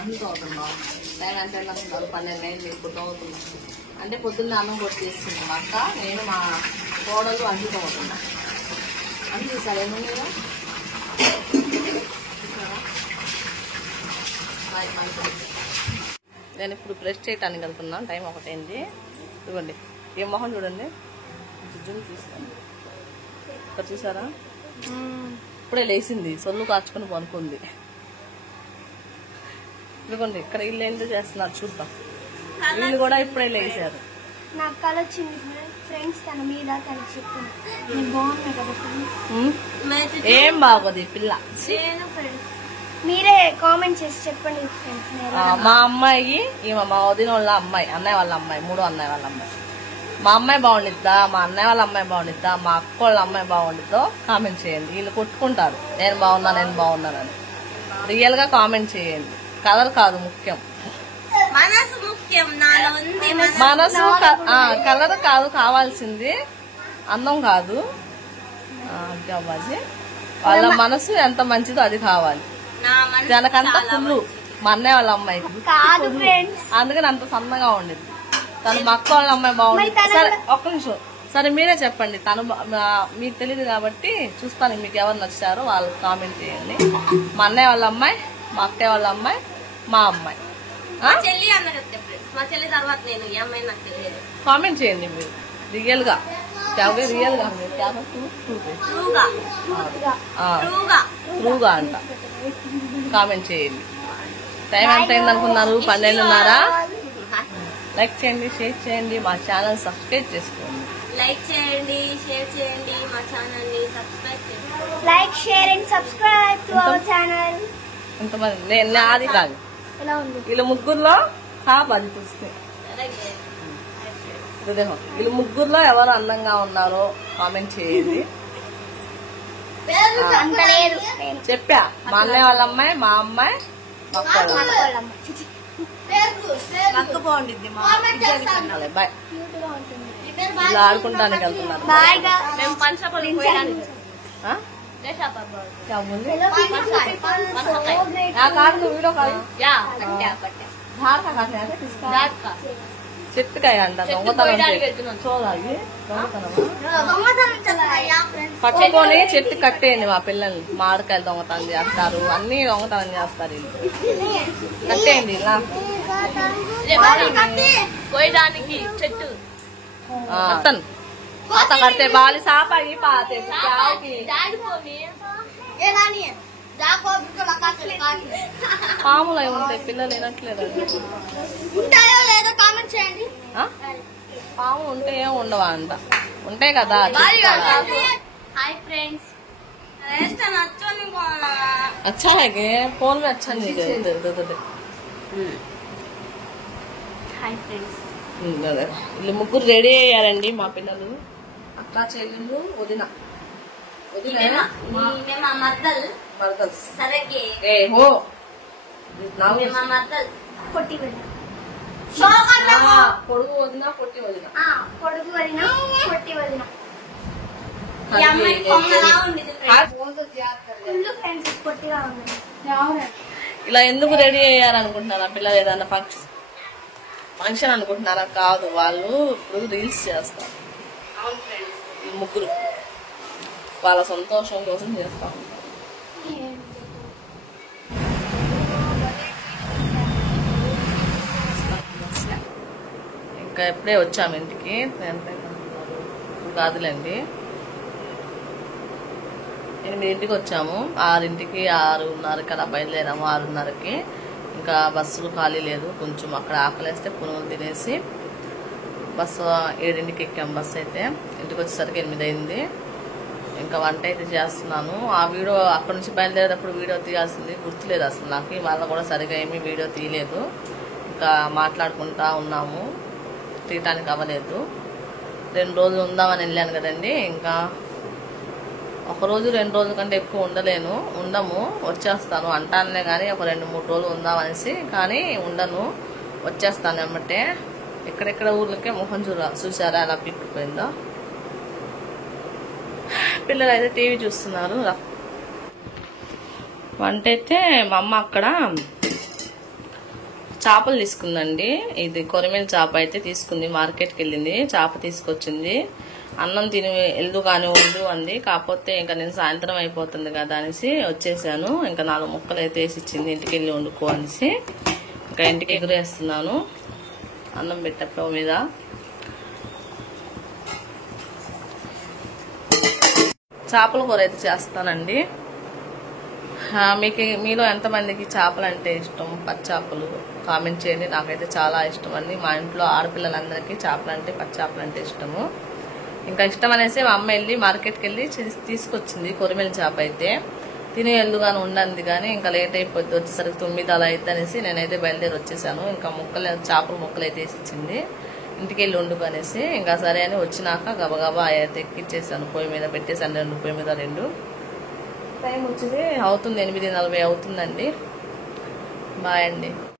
అంతా అవుతుందా? టైం ఎంత అవుతున్నారు? 12 అయింది. ఇప్పుడు అవుతుంది అంటే పొద్దున్న అన్నం కొట్టి తీసుకుంటాం అక్క, నేను మా కోడలు అంటుతో అవుతున్నా. అంతే సార్ ఏముంది నేను ఇప్పుడు బ్రష్ చేయటానికి వెళ్తున్నాను. టైం 1 అయింది. ఇవ్వండి ఏ మొహం చూడండి, జుజుని తీస్తాను. ఇక్కడ చూసారా, ఇప్పుడే లేచింది, సొల్లు కాచుకుని పనుకుంది. ఇదిగోండి ఇక్కడ వీళ్ళు ఏంటో చేస్తున్నారు చూద్దాం. వీళ్ళు కూడా ఇప్పుడే లేచారు. నాకు కళ వచ్చింది ఫ్రెండ్స్, తన మీద తన చెప్తుంది బాగున్నాయి కదా ఫ్రెండ్స్. ఏం బాగోదు ఈ పిల్ల. ఫ్రెండ్స్ మీరే కామెంట్ చేసి చెప్పండి ఫ్రెండ్స్. మా అమ్మాయి ఈమె మా వదిన వాళ్ళ అమ్మాయి, అన్నయ్య వాళ్ళ అమ్మాయి, 3వ అన్నయ్య వాళ్ళ అమ్మాయి. మా అమ్మాయి బాగుండిద్దా, మా అన్నయ్య వాళ్ళ అమ్మాయి బాగుండిద్దా, మా అక్క వాళ్ళ అమ్మాయి బాగుండిద్దో కామెంట్ చేయండి. వీళ్ళు కొట్టుకుంటారు నేను బాగున్నానని. రియల్ గా కామెంట్ చేయండి. కలర్ కాదు ముఖ్యం, మనసు ముఖ్యం. మనసు కలర్ కాదు కావాల్సింది, అందం కాదు. అబ్బాజీ వాళ్ళ మనసు ఎంత మంచిదో అది కావాలి. తనకంత ఫుల్లు మా అన్నయ్య వాళ్ళ అమ్మాయి, అందుకని అంత సన్నగా ఉండేది. తను మా అక్క వాళ్ళ అమ్మాయి బాగుంది. సరే ఒక్క నిమిషం, సరే మీరే చెప్పండి. తను మీకు తెలియదు కాబట్టి చూస్తాను, మీకు ఎవరు నచ్చారో వాళ్ళు కామెంట్ చేయండి. మా అన్నయ్య వాళ్ళ అమ్మాయి, మా అక్కయ్య వాళ్ళ అమ్మాయి, మా అమ్మాయి. కామెంట్ చేయండి మీరు రియల్ గా, రియల్ గా ట్రూగా అంట. కామెంట్ చేయండి. టైం ఎంత అయింది అనుకున్నారు? 12:30. లైక్ చేయండి, షేర్ చేయండి, మా ఛానల్ సబ్స్క్రైబ్ చేసుకోండి. లైక్ చేయండి, షేర్ చేయండి, మా ఛానల్ ని సబ్స్క్రైబ్ చేయండి. Like share and subscribe to our channel. ఇంతమంది నేను అది కాదు, వీళ్ళు ముగ్గురులో బాధ చూస్తే వీళ్ళు ముగ్గురులో ఎవరు అందంగా ఉన్నారో కామెంట్ చేయండి. చెప్పా, మా అన్నయ్య వాళ్ళ అమ్మాయి, మా అమ్మాయి, మా అక్క బాగుండిద్ది. బాయ్. ఇలా ఆడుకుంటానికి వెళ్తున్నారు. చెట్టుకాయ అంట దొంగతనం చూడాలి. పట్టుకొని చెట్టు కట్టేయండి మా పిల్లల్ని. మామిడికాయలు దొంగతనం చేస్తారు, అన్ని దొంగతనం చేస్తారు వీళ్ళు. కట్టేయండి ఇలా పోయడానికి చెట్టు అతను అతను కడితే బాలి సాపాగి పాతే పాములు అవి ఉంటాయి. పిల్లలు వినట్లేదు. పాము ఉంటే ఏం ఉండవా అంట, ఉంటాయి కదా. अच्छा है कि फोन में अच्छा नहीं गए. వీళ్ళు ముగ్గురు రెడీ అయ్యారండి మా పిల్లలు. అక్క చెల్లెళ్ళు, వదిన పొడుగు వదిన, పొట్టి వదిన. ఇలా ఎందుకు రెడీ అయ్యారనుకుంటున్నారా పిల్లలు? ఏదన్నా ఫంక్షన్ అనుకుంటున్నారా? కాదు, వాళ్ళు ఇప్పుడు రీల్స్ చేస్తారు. ముగ్గురు వాళ్ళ సంతోషం కోసం చేస్తా ఉంటారు. ఇంకా ఎప్పుడే వచ్చాము ఇంటికి. కాదులేండి, 8ంటికి వచ్చాము. 6ంటికి 6:30కి అలా బయలుదేరాము. 6:30కి ఇంకా బస్సులు ఖాళీ లేదు. కొంచెం అక్కడ ఆకలేస్తే పునుగులు తినేసి బస్సు 7ంటికి ఎక్కాము. బస్సు అయితే ఇంటికి వచ్చేసరికి 8 అయింది. ఇంకా వంట అయితే చేస్తున్నాను. ఆ వీడియో అక్కడ నుంచి బయలుదేరేటప్పుడు వీడియో తీయాల్సింది గుర్తులేదు అసలు నాకు. వాళ్ళ కూడా సరిగా ఏమీ వీడియో తీయలేదు. ఇంకా మాట్లాడుకుంటా ఉన్నాము, తీయటానికి అవ్వలేదు. 2 రోజులు ఉందామని వెళ్ళాను కదండి. ఇంకా 1 రోజు 2 రోజుల కంటే ఎక్కువ ఉండము, వచ్చేస్తాను అంటానే కానీ ఒక 2-3 రోజులు ఉందామనేసి, కానీ ఉండను, వచ్చేస్తాను అన్నట్టే. ఎక్కడెక్కడ ఊర్లకే మొహం చూసారా అలా పిక్కిపోయిందో. పిల్లలు అయితే టీవీ చూస్తున్నారు. వంట అయితే మా అమ్మ అక్కడ చేపలు తీసుకుందండి. ఇది కొరమేను చేప అయితే తీసుకుంది, మార్కెట్కి వెళ్ళింది, చేప తీసుకొచ్చింది. అన్నం తిని వెళ్దు కానీ ఉండు అంది. కాకపోతే ఇంకా నేను సాయంత్రం అయిపోతుంది కదా అనేసి వచ్చేసాను. ఇంకా 4 ముక్కలు అయితే వేసి ఇచ్చింది, ఇంటికి వెళ్ళి వండుకో అనేసి. ఇంకా ఇంటికి ఎగురేస్తున్నాను, అన్నం పెట్టప్ప మీద. చేపల కూర అయితే చేస్తానండి. మీలో ఎంతమందికి చేపలు అంటే ఇష్టం, పచ్చి చేపలు కామెంట్ చేయండి. నాకైతే చాలా ఇష్టం అండి. మా ఇంట్లో ఆడపిల్లలందరికీ చేపలు అంటే, పచ్చి చేపలు అంటే ఇష్టము. ఇంకా ఇష్టం అనేసి మా అమ్మ వెళ్ళి మార్కెట్కి వెళ్ళి తీసుకొచ్చింది కొరమేను చేప అయితే. తినే ఎల్లుగానే ఉండంది కానీ ఇంకా లేట్ అయిపోద్ది, వచ్చేసరికి 9 అలా అయితే అనేసి నేనైతే బయలుదేరి వచ్చేసాను. ఇంకా చేపల ముక్కలు అయితే వేసి ఇచ్చింది, ఇంటికి వెళ్ళి వండుకొనేసి. ఇంకా సరే అని వచ్చినాక గబగబా అయితే ఎక్కిచ్చేసాను, పొయ్యి మీద పెట్టేసాను, 2 పొయ్యి మీద 2. టైం వచ్చింది అవుతుంది 8:40 అవుతుందండి. బాయ్ అండి.